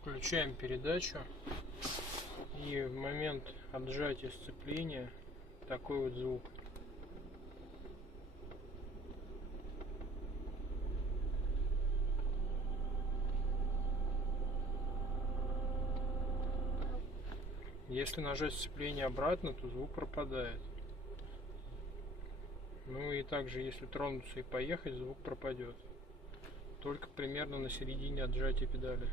Включаем передачу, и в момент отжатия сцепления такой вот звук. Если нажать сцепление обратно, то звук пропадает. Ну и также, если тронуться и поехать, звук пропадет. Только примерно на середине отжатия педали.